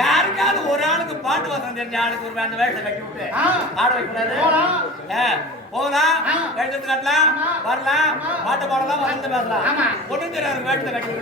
யாருக்காவது ஒரு ஆளுக்கு பாட்டு வசனம் தெரிஞ்ச ஆளுக்கு ஒரு அந்த வேஷத்தை கட்டி விட்டு ஆட வைக்கூடாது. போகலாம், வேஷத்தை கட்டலாம், வரலாம், பாட்டு பாடலாம், வசந்த பேசலாம். ஒன்றும் தெரியாது வேஷத்தை கட்டி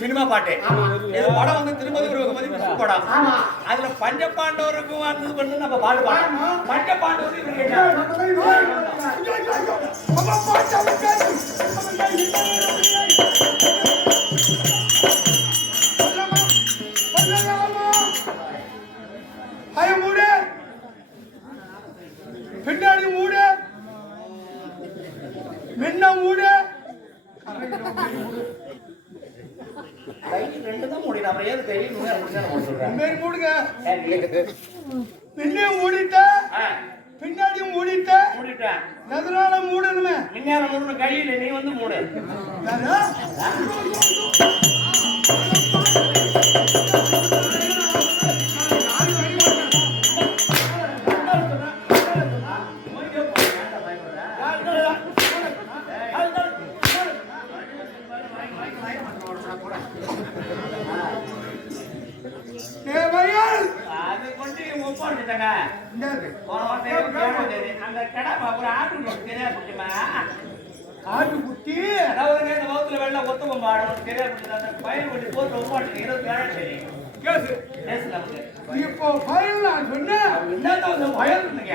சினிமா பாட்டு படம் வந்து திருமதி படம். அதுல பஞ்ச பாண்டவருக்கும் வந்து நம்ம பாடு பாடுறோம். பஞ்ச பாண்டவர் பின்னாடி மூடு முன்ன மூடு பின்னையும் மூடிட்ட பின்னாடியும் மூடிட்ட எதனால மூடணுமே பின்னால மூடணும் கையில நீ வந்து மூடு ஆட்டுக்குட்டி அதாவது வகுத்துல வெள்ள ஒத்துவம் பாடம் பயிர் பண்ணி போட்டு ஒப்பாட்டு 27 சரி கேஸ் நமக்கு இப்போ ஃபைல் நான் சொன்னேன். என்ன பயம் இல்லைங்க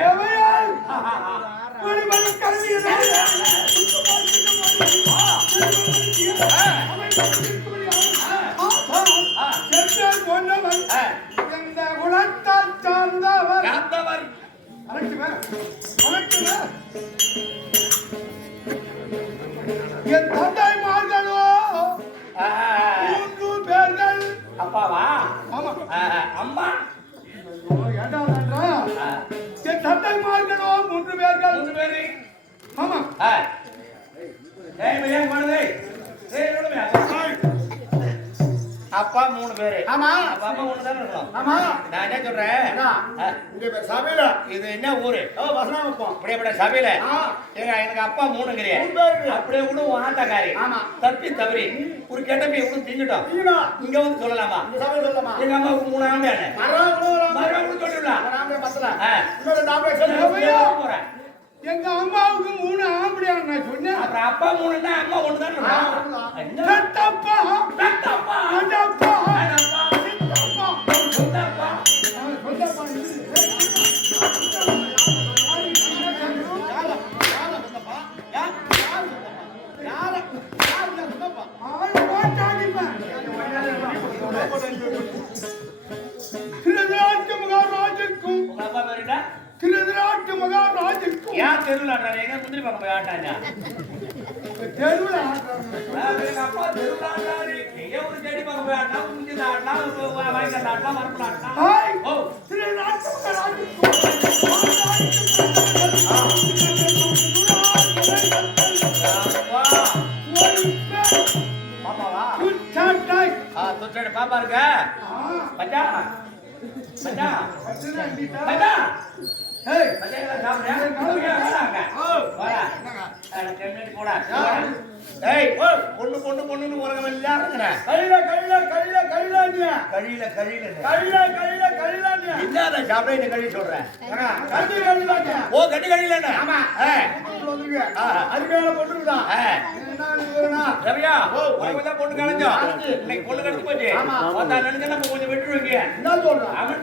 இந்த குணத்தால் சார்ந்தவர் என் தந்தைமார்களோ 3 பேர்கள். அப்பாவா ஆமா அம்மா என் தந்தைமார்களோ 3 பேர்கள். 3 பேரு ஆமா அப்பா 3 பேரு. ஆமா அப்பா அம்மா 1 தானே இருக்கணும். ஆமா நான் என்ன சொல்றேன் இங்க சபையில இது என்ன ஊரு வசனம் வைப்போம். அப்படியே சபையில எனக்கு அப்பா 3ங்கிறிய அப்படியே கூட ஆட்டாக்காரி ஆமா தப்பி தவறி ஒரு கெட்டப்பி கூட திங்கட்டும் இங்க வந்து சொல்லலாமா எங்க அம்மாவுக்கு 3 ஆம்பளை சொல்லலாம் போறேன். எங்க அம்மாவுக்கு 3 ஆம்படியா நான் சொன்னேன். அப்புறம் அப்பா 3ன்னா அம்மா 1 தானே சட்டப்பா சட்டப்பா சட்டப்பா சித்தப்பா சொந்தப்பா திருநாட்டு மகாராஜுக்கும் அப்பா பேருடா திருநாட்டு மகாராஜுக்கும் யார் தெருவில் ஆடுறாரு எங்க முந்திரி பக்கம் போய் ஆட்டாங்க தெருவில் அப்பா தெருவில் ஆடுறாரு எங்க ஒரு செடி பக்கம் போய் ஆட்டா முந்திரி ஆட்டா வயக்காட்டு ஆட்டா மரப்பில் ஆட்டா ஓ திருநாட்டு மகாராஜுக்கும் பாப்பா இருக்க பச்சா பச்சா பச்சா ஏய் பொண்ணு பொண்ணு பொண்ணுன்னு உலகம் எல்லாம் இல்லாத சாப்பிட கழி சொல்றேன் ஓ கட்டி கழியில ரவியா பொண்ணு கலைஞ்சோ இன்னைக்கு பொண்ணு கட்டி போச்சு நினைச்சா நம்ம கொஞ்சம் விட்டுருவீங்க அவன்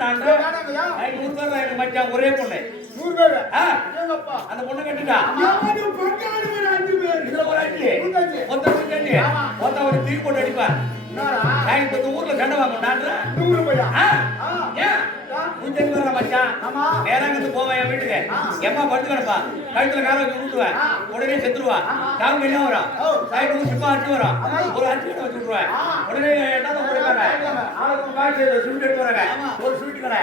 மச்சான் ஒரே பொண்ணு 100 பேரு அந்த பொண்ணு கட்டிட்டா இதுல ஒரு 5 ஒருத்த ஒரு தீ போட்டு அடிப்பான் இப்ப ஊர்ல சண்டை வாங்க மச்சான் நேராங்க போவேன் என் வீட்டுக்கு எம்மா படுத்து கிடப்பா கழுத்துல கால வச்சு விட்டுருவேன் உடனே செத்துருவா காங்க என்ன வரும் சாய்க்கு சிப்பா அடிச்சு வரும் ஒரு 5 கிட்ட வச்சு விட்டுருவேன் உடனே சுருட்டு எடுத்து வராங்க ஒரு சுருட்டு கடை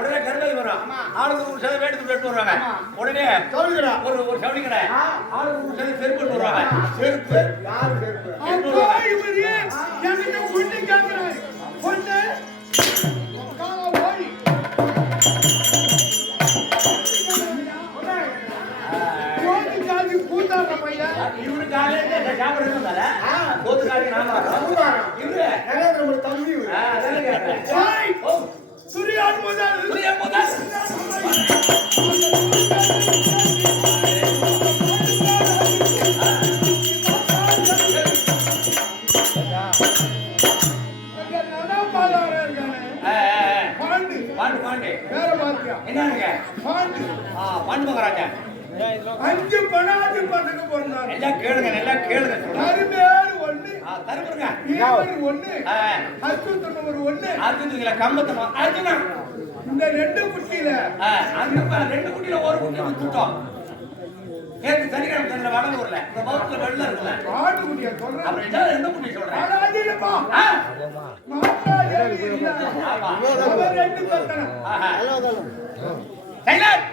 உடனே கருவாதி வரும் ஆளுக்கு ஒரு சில வேட்டு எடுத்து வருவாங்க உடனே ஒரு சவுளி கடை ஆளுக்கு ஒரு சில செருப்பு எடுத்து வருவாங்க செருப்பு இவரு காலையில சாப்பிடுறதுனால போத்து காலையில நாம இவரு நரேந்திர தம்பி சூர்யான் முதல் என்னங்க பாண்டு மகாராஜா 5 பணாதி பசங்க பொறுத்தாங்க எல்லாம் கேளுங்க தருமேறு 1 தருமுருங்க இவர் 1 அர்ஜுனன் 1 அர்ஜுனன் கம்பத்தமா அர்ஜுனா இந்த 2 குட்டியில அந்த 2 குட்டியில ஒரு குட்டி விட்டுட்டோம் நேத்து சனிக்கிழமை வடலூர்ல இந்த பௌத்துல வெள்ள இருக்குல்ல ஆடு குட்டியா சொல்றேன் அப்புறம் என்ன 2 குட்டி சொல்றேன் அடாது இல்லப்பா மாத்தா ஏறி இல்ல ஆமா 2 பத்தன ஹலோ சைலண்ட்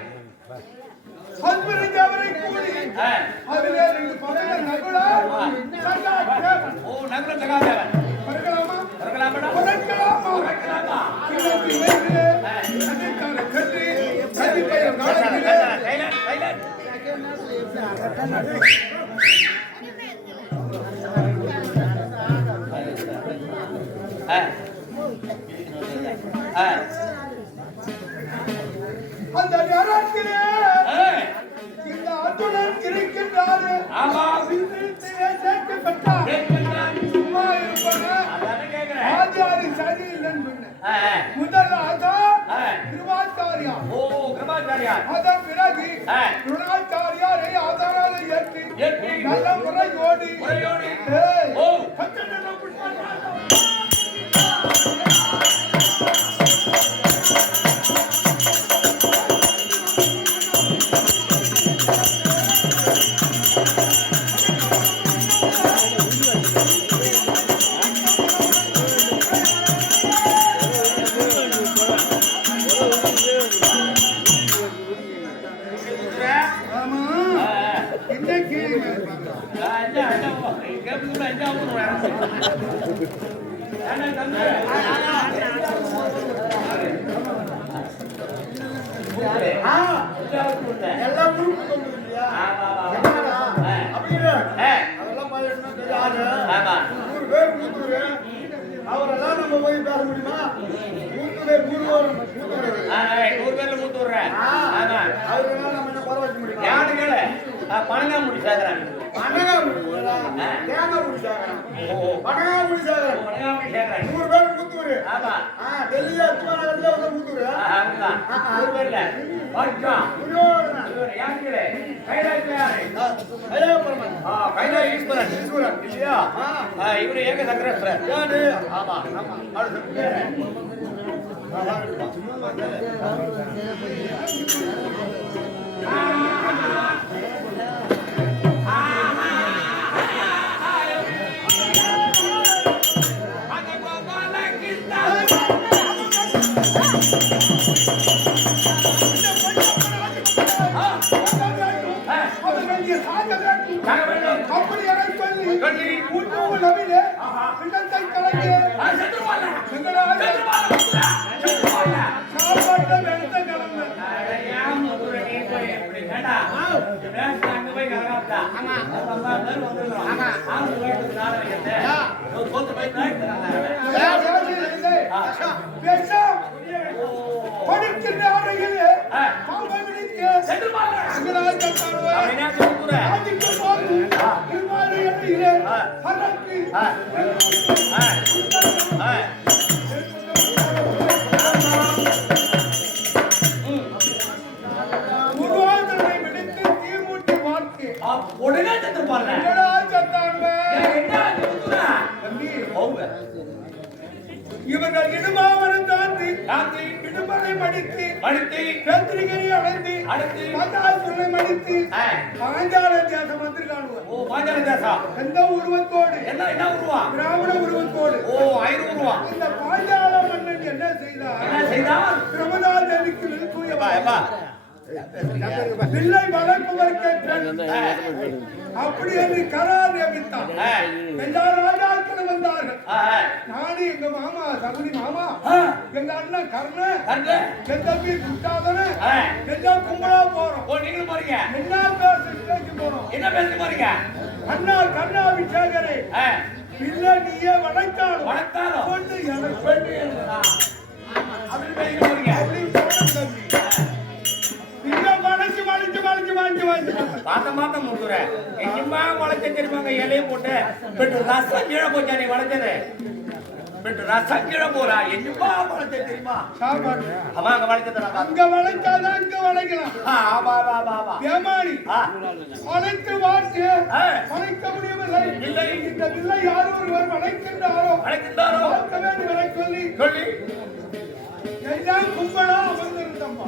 ஹஸ்பண்ட் ஜவரை கூடி அதிலே 2 படங்க நகுலா சகாதேவன் ஓ நகுல சகாதேவன் பரகலாமா கிளம்பி வைத்து அடித்தார கட்டி கட்டி நாளைக்கு சைலண்ட் அந்த நேரத்திலே இந்த அர்ஜுனன் இருக்கின்றாரு ஆமா சேர்க்கப்பட்டார் சும்மா இருப்பாங்க ஆச்சாரி சரியில்லைன்னு சொன்னேன் முதல் ஆதார் கிருபாச்சாரியா. ஓ கிருபாச்சாரியா. அதன் பிறகு துரோணாச்சாரியாரை ஆதாராக ஏற்றி நல்ல முறையோடு ஓ அவரெல்லாம் நம்ம போய் பேச முடியுமா? அவரெல்லாம் நம்ம என்ன குறை வைக்க முடியுமா? பணங்கா முடி சாகுறாங்க. தேங்காய் முடி சாகுறான். பனங்காய் முடி சாகுறான். 100 பேர் மூத்தூர். டெல்லியா திருவாரூர்ல வந்து மூத்தூர். 100 பேர்ல இவரு ஏக சக்கரேஸ்வரர். ஆமா அப்படி சொல்லி ஊட்டூர் நபிலே பிள்ளத்தை கலந்து சாப்பாட்டை வெளுத்த கலந்து படிக்கின்ற ஆடையில் உடனே செத்து போறேன். இவர்கள் இடுமாவனம் தாண்டி இடுமலை மடித்து பேத்திரிகை அடைந்து மதாசுரை மடித்து பாஞ்சால தேசம் வந்திருக்கானுவ. ஓ பாஞ்சால தேசம் எந்த உருவத்தோடு? என்ன உருவா? பிராமண உருவத்தோடு. ஓ ஐரு உருவா. இந்த பாஞ்சால மன்னன் என்ன செய்தார்? பிரமதாதேவிக்கு விழுப்புயவா பிள்ளை வளர்ப்பதற்கு அப்படி என்று கரார் நியமித்தான். எல்லா ராஜாக்களும் வந்தார்கள். நானு எங்க மாமா சகுனி மாமா, எங்க அண்ணன் கர்ணன், என் தம்பி குட்டாதன எல்லாம் கும்பலா போறோம். நீங்களும் போறீங்க? என்ன பேச போறோம்? என்ன பேச போறீங்க? அண்ணா கர்ணாபிஷேகரே பிள்ளை நீயே வளர்த்தாலும் கொண்டு எனக்கு பெண்ணு அப்படி பேச போறீங்க? மாத்த முடுற எங்கம்மா வளைச்ச தெரியுமாங்க? இலையை போட்டு பெட்டு ரசம் கீழே போச்சா நீ வளைச்சது? பெட்டு ரசம் கீழே போறா எங்கம்மா வளைச்ச தெரியுமா? ஆமா அங்க வளைச்சது அங்க வளைச்சாதான் அங்க வளைக்கலாம். ஆமா ஆமா ஆமா ஏமாடி வளைத்து வாட்டு வளைக்க முடியவில்லை. இல்லை இந்த பிள்ளை யாரோ ஒருவர் வளைக்கின்றாரோ வளைக்க வேண்டும் என சொல்லி எல்லாம் கும்பலா அமர்ந்திருந்தம்மா.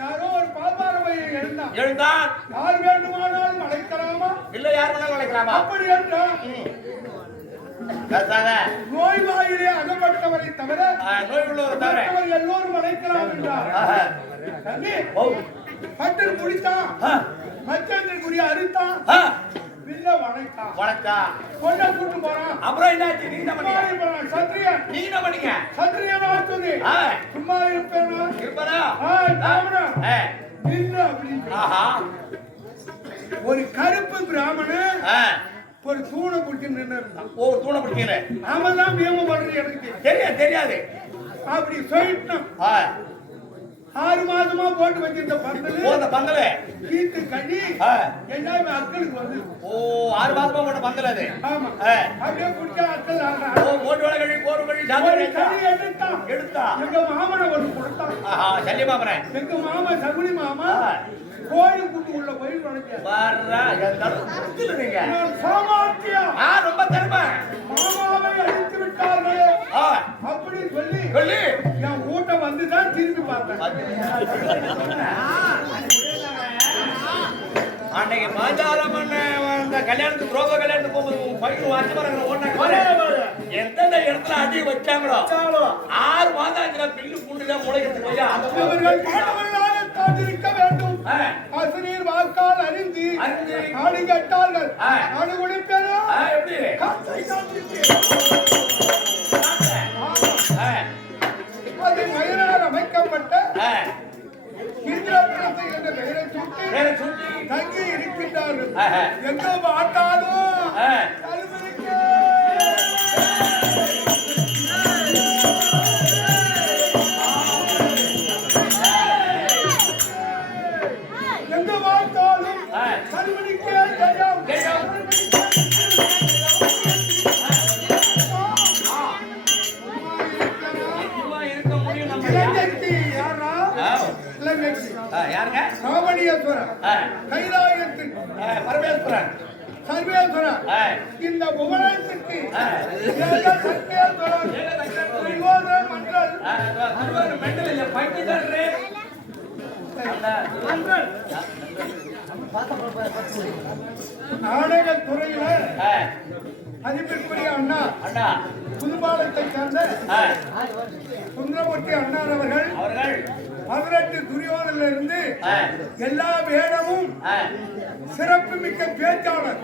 யாரோ ஒரு பால்பார பையன் எழுந்தான். யார் வேண்டுமானாலும் வளைக்கலாமா? இல்லை யார் வேணாலும் வளைக்கலாமா? அப்படி என்றால் நோய் வாயிலே அகப்பட்டவரை தவிர நோய் உள்ளவர் தவிர எல்லோரும் வளைக்கலாம் என்றார். பட்டு முடித்தான், மச்சந்திரன் குறி அறுத்தான், வில்ல வளைத்தான், கொண்ட கூட்டு போறான். அப்புறம் என்னாச்சு? நீ என்ன பண்ணீங்க? சத்திரியன். நீ என்ன பண்ணீங்க? சத்திரியன் ஆச்சுது. சும்மா இருப்பேனா? இல்ல அப்படின்னு ஒரு கருப்பு பிராமணன் ஒரு தூணை பிடிச்சு நின்று இருந்தான். ஓ தூணை பிடிக்கல? நாம தான் நியமம் பண்றது எனக்கு தெரியாது. அப்படி சொல்லிட்டோம். 6 மாசமா போட்டு வச்சிருந்த பந்தல் ஓ அந்த பந்தல கீத்து கண்ணி எல்லாமே அக்களுக்கு வந்து ஓ 6 மாசமா போட்ட பந்தல் அது ஆமா அப்படியே குடிச்சா அக்கள் ஆடுறாங்க ஓ போட்டு வள கழி போடு கழி சாமி எடுத்தா எங்க மாமனை ஒன்று கொடுத்தான் சல்லி மாமனே எங்க மாமா சகுனி மாமா கோயில் குண்டு உள்ள போய் நுழைஞ்சார் வர்றா எந்த நீங்க சாமர்த்தியம் ரொம்ப தருமா மாமாவை அழித்து விட்டார்களே அப்படி சொல்லி என் ஊட்ட வந்துதான் திரும்பி பார்த்தேன் அன்னைக்கு பாஞ்சாலம் அந்த கல்யாணத்துக்கு ரோக கல்யாணத்துக்கு போகும்போது பையன் வாட்சி மரங்கள் ஓட்டாங்க எந்தெந்த இடத்துல அடி வச்சாங்களோ 6 மாதம் ஆச்சுனா பில்லு பூண்டுல முளைக்கிறது போயா அவர்கள் மாணவர்களாக காத்திருக்க வேண்டும் ஆசிரியர் வாக்கால் அறிந்து ஆடி கட்டார்கள் ஆடு குடிப்பேரோ எப்படி அது மயிலால் அமைக்கப்பட்ட இந்திரபிரத்தை என்ற பெயரை சுட்டி தங்கி இருக்கின்றார்கள் எங்க பார்த்தாலும் எங்க பார்த்தாலும் கல்வனிக்கே தெரியும் யாருங்க ராமணியேஸ்வரர் கைலாயத்தின் பரமேஸ்வரன் சர்வேஸ்வரர் இந்த புவனத்திற்கு சர்வேஸ்வரர் மண்டல் இல்ல பைத்தியக்காரர் நாடகத் துறையில மதிப்பிற்குரிய அண்ணா புதுப்பாலத்தை சார்ந்த சுந்தரமூர்த்தி அண்ணார் அவர்கள் 18 துரியோதனில் இருந்து எல்லா வேடமும் சிறப்பு மிக்க பேச்சாளர்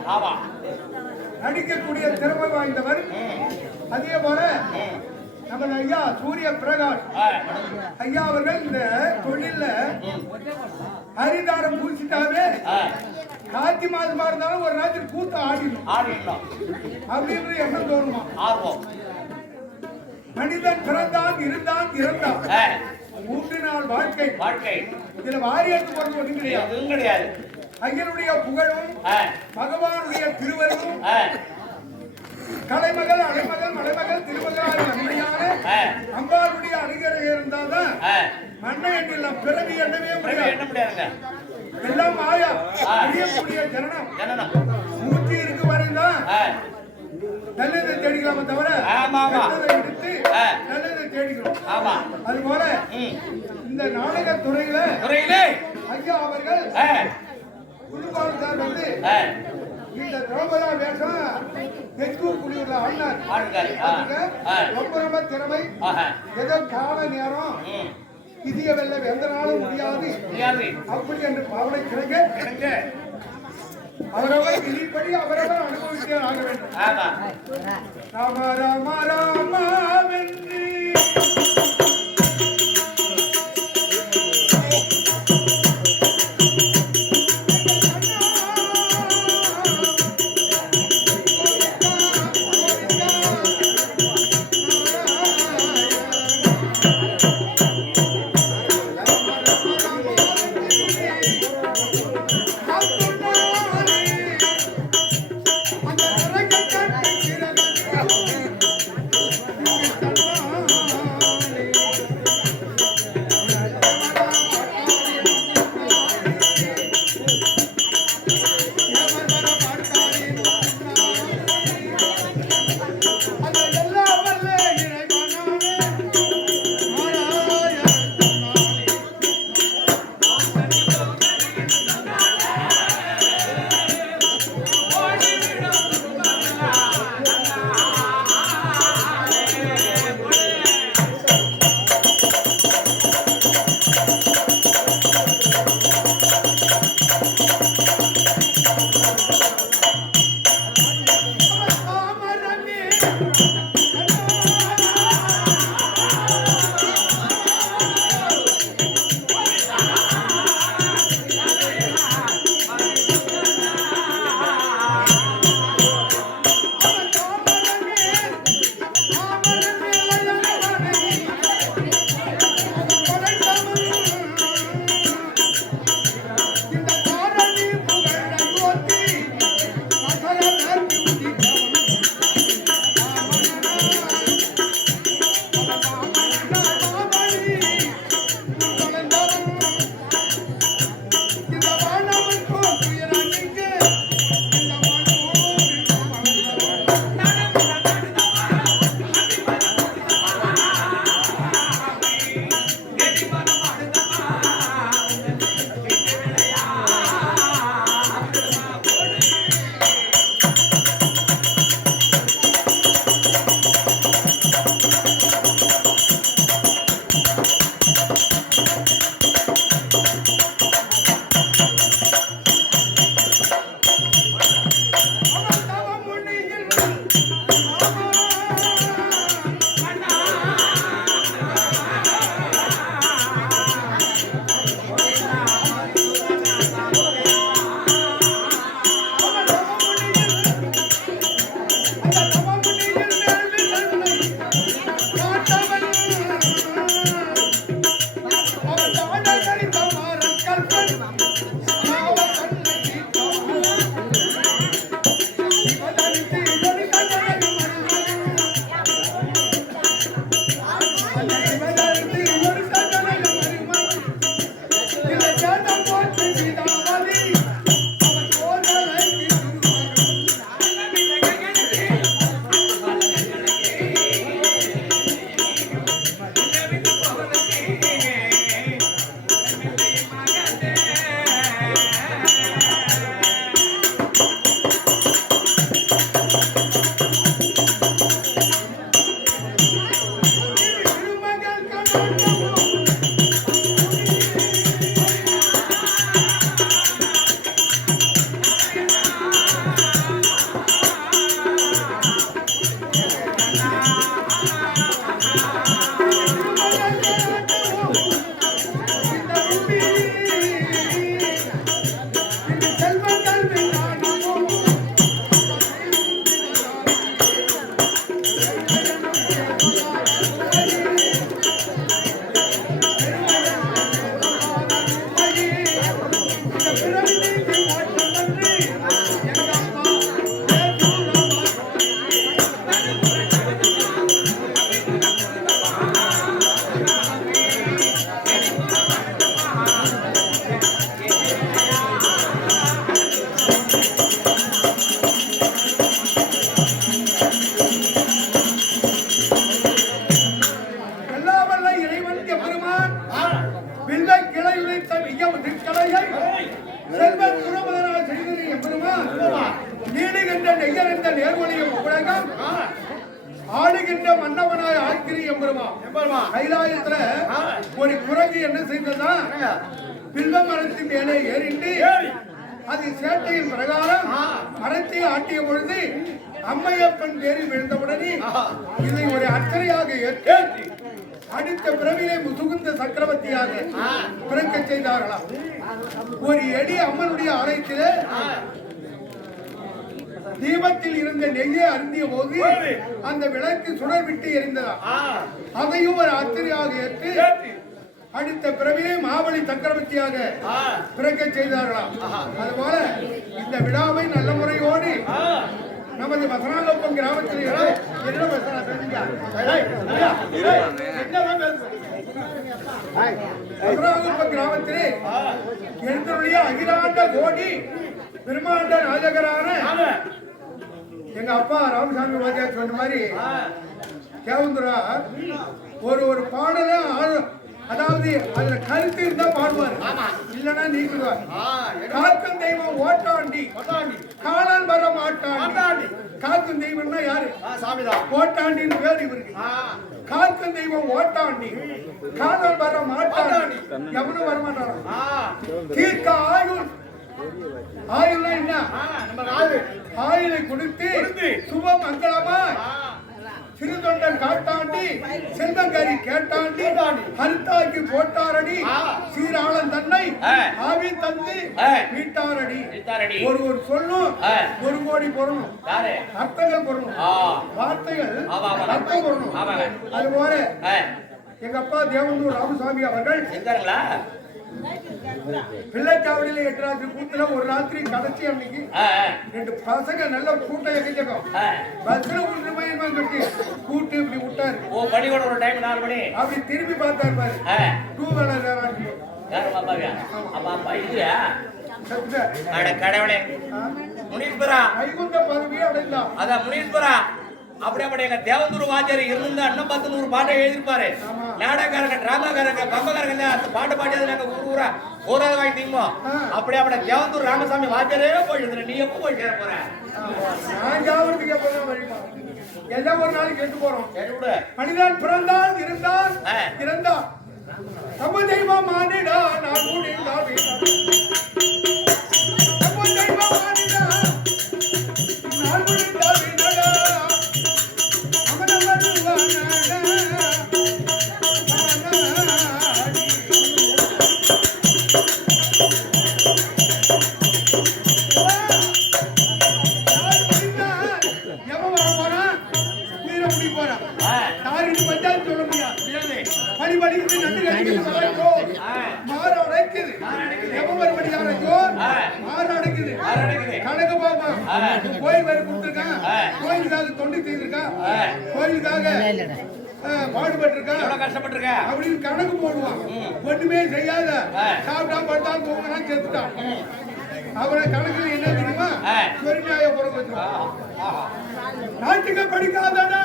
நடிக்கக்கூடிய திறமை வாய்ந்தவர். அதே போல நம்ம ஐயா சூரிய பிரகாஷ் ஐயா அவர்கள் இந்த தொழில ஹரிதாரம் பூசிட்டாவே கார்த்தி மாதமா இருந்தாலும் ஒரு ராத்திரி கூத்து ஆடிடணும் அப்படின்ற எண்ணம் தோணுமா? மனிதன் பிறந்தான் இருந்தான் இறந்தான் 3 நாள் வாழ்க்கை இதுல வாரியத்து பொருள் ஒன்றும் கிடையாது. ஐயனுடைய புகழும் பகவானுடைய திருவருளும் கலைமகள் அலைமகள் மலைமகள் திருமகளாக அன்னையான அம்பாளுடைய அருகரை இருந்தால்தான் மண்ணை எண்ணெல்லாம் பிறவி எண்ணவே முடியாது. எல்லாம் மாயா அழியக்கூடிய ஜனனம் மூச்சு இருக்கு வரைதான் நல்லதை தேடிக்கலாமே தவிர எடுத்து நல்லதை தேடிக்கிறோம். அது போல இந்த நாடக துறையில ஐயா அவர்கள் புதுப்பால் சார் வந்து இந்த திரௌபதா வேஷம் தெற்கூர்குடியுள்ள ஆடினார். ரொம்ப திறமை. ஏதோ கால நேரம் இதிய வெல்ல எந்த நாளும் முடியாது அப்படி என்று பாவனை கிடைக்க அவரவர் விதிப்படி அவரவர் அனுபவித்தே ஆக வேண்டும். ராம ராம ராமவென்று உலகம் ஆடுகின்ற மன்னவனாய் ஆக்கிரி எம்பெருமா கைலாயத்துல ஒரு குரங்கு என்ன செய்ததா பில்வ மரத்தின் மேலே ஏறிண்டு அது சேட்டையின் பிரகாரம் மரத்தை ஆட்டிய பொழுது அம்மையப்பன் ஏறி விழுந்தவுடனே இதை ஒரு அச்சரையாக ஏற்று அடுத்த பிறவிலே முசுகுந்த சக்கரவர்த்தியாக பிறக்க செய்தார்களாம். ஒரு எடி அம்மனுடைய ஆலயத்திலே தீபத்தில் இருந்த நெய்யை அருந்திய போது அந்த விளக்கு சுடர் விட்டு எரிந்ததா. அதையும் ஒரு ஆச்சரியாக ஏற்று அடுத்த பிறவிலே மாவழி சக்கரவர்த்தியாக பிறக்க செய்தார்களாம். அதுபோல இந்த விழாவை நல்ல முறையோடு நமது வசனாலோப்பம் கிராமத்தில் வசனாலோப்பம் கிராமத்திலே எழுந்தருளிய அகிலாண்ட கோடி பிரம்மாண்ட நாயகரான எங்க அப்பா ராமசாமி வாத்தியார் சொன்ன மாதிரி கேவுந்துரா ஒரு பாடல அதாவது அதுல கருத்து இருந்தா பாடுவார், இல்லன்னா நீக்குவார். காக்கும் தெய்வம் ஓட்டாண்டி காலால் வர மாட்டாண்டி. காக்கும் தெய்வம்னா யாரு? ஓட்டாண்டின்னு பேர் இவருக்கு. காக்கும் தெய்வம் ஓட்டாண்டி காலால் வர மாட்டாண்டி. எவனும் வர மாட்டான். தீர்க்க ஆயுள் ஆயுள்னா என்ன? ஆயுளை கொடுத்து சுப மங்களமா சிறுதொண்டன் காட்டாண்டி செல்வங்கரி கேட்டாண்டி கருத்தாக்கி போட்டாரடி சீராளன் தன்னை ஆவி தந்து மீட்டாரடி. ஒரு சொல்லும் ஒரு கோடி பொருளும் அர்த்தங்கள் பொருளும் வார்த்தைகள் அர்த்தம் பொருளும். அதுபோல எங்க அப்பா தேவந்தூர் ராமசாமி அவர்கள் பிள்ளைச்சாவடியில 8 ராத்திரி கூத்துல ஒரு ராத்திரி கடைசி அன்னைக்கு 2 பசங்க நல்ல கூட்டம் எங்கேயும் பஸ்ல கட்டி கூட்டு இப்படி விட்டாரு. பள்ளிக்கூட ஒரு டைம் 4 மணி அப்படி திரும்பி பார்த்தாரு பாரு. 2 வீலர் கடவுளே முனீஸ்வரா வைகுண்ட பதவியை அடைந்தான். அதான் முனீஸ்வரா அப்படியே எங்க தேவந்தூர் வாத்தியார் இருந்து அண்ணன் 10 பாட்டை எழுதிருப்பாரு. நாடகக்காரங்க டிராமாக்காரங்க பம்பக்காரங்க அந்த பாட்டு பாடியது நாங்க ஊராக வாங்கிட்டீங்க. அப்படியே தேவந்தூர் ராமசாமி வாத்தியாரே போயிட்டு நீ எப்போ போய் சேர போற? நான் ஜாவதுக்கு எப்பதான் வழிமா எல்லாம் ஒரு நாளைக்கு கேட்டு போறோம். மனிதன் பிறந்தால் இருந்தால் இறந்தான் நம்ம தெய்வம் மானிடா நான் அப்படின்னு கணக்கு போடுவான். ஒண்ணுமே செய்யாத சாப்பிட்டான் படுத்தான் தூங்கினான் செத்துட்டான். அவரை கணக்குல என்ன தெரியுமா? பெருமையாக பிறகு வச்சிருவான். நாட்டுக்கு படிக்காதனா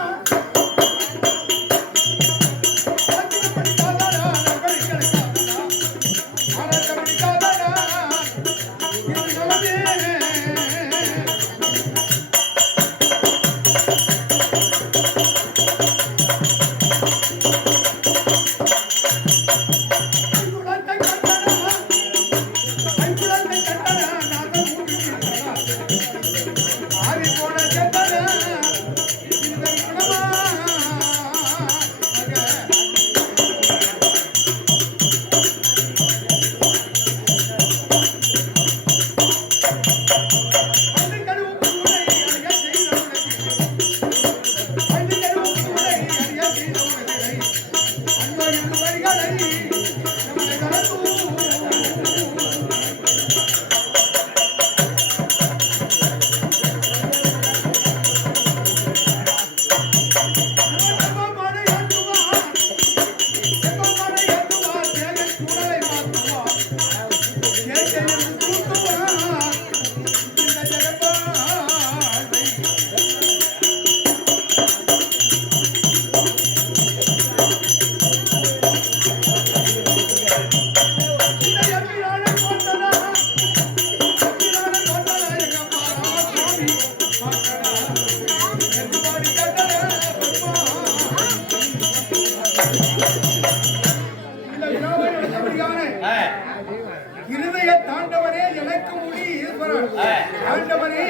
பாடுறான். ஆண்டவனே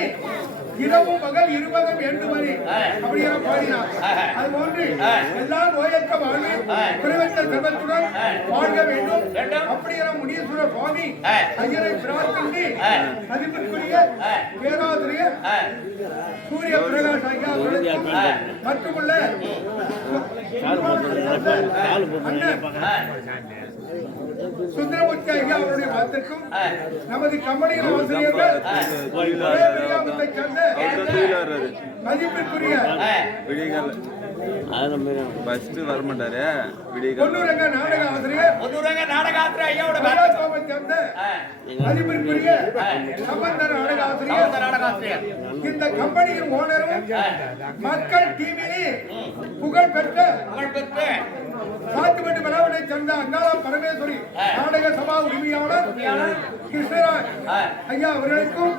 இரவும் பகல் இருபதும் வேண்டுமனே அப்படியே பாடினார். அது போன்று எல்லா நோயற்ற வாழ்வு குறைவற்ற செல்வத்துடன் வாழ்க வேண்டும். அப்படியே முனீஸ்வர சுவாமி ஐயரை பிரார்த்தித்து மதிப்பிற்குரிய பேராசிரியர் சூரிய பிரகாஷ் ஐயா அவர்களுக்கும் மற்றுமுள்ள சுந்தரமூர்த்தி ஐயா அவருடைய வார்த்தைக்கும் நமது கம்பெனியின் ஆசிரியர்கள் மதிப்பிற்குரிய வரமாட்டாரு பொன்னூரங்க நாடக ஆசிரியர் ஐயாவோட சேர்ந்த மதிப்பிற்குரிய சம்பந்தர் நாடக ஆசிரியர் இந்த கம்பெனியின் ஓனரும் மக்கள் டிவியிலே புகழ் பெற்ற சாத்துப்பட்டு விழாவினை சேர்ந்த அங்காளா பரமேஸ்வரி நாடக சபா உரிமையாளர் கிருஷ்ணராஜ் ஐயா அவர்களுக்கும்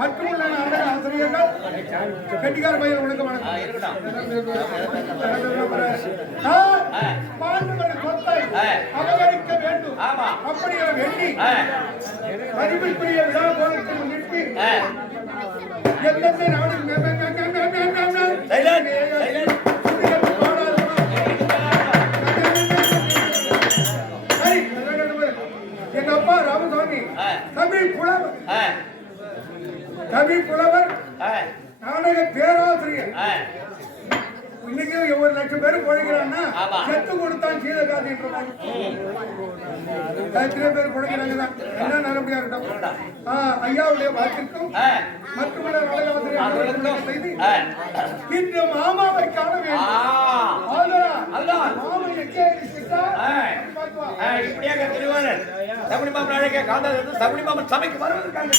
மற்றுமுள்ள நாடக ஆசிரியர்கள் கெட்டிக்கார பையன் வணக்கம் சொத்தை அபகரிக்க வேண்டும் அப்படி வேண்டி மதிப்பிற்குரிய விழா கோலத்தை முன்னிட்டு எந்தெந்த நாடு எங்க அப்பா ராமசாமி தமிழ் புலவர் நாடக பேராசிரியர். இன்னைக்கு 1 லட்சம் பேர் குழைக்கிறான்னா செத்து கொடுத்தான் சீதகாதி எத்தனை பேர் குழைக்கிறாங்க தான். என்ன நல்லபடியா இருக்கட்டும். ஐயாவுடைய வாக்கிற்கும் மற்றவர்கள் நாடகாசிரியர் செய்தி இன்று மாமாவை காண வேண்டும். மாமா எங்கே இப்படியாக திருவாரூர் சபரி மாமன் அழைக்க காந்தாது சபரி மாமன் சபைக்கு வருவதற்காக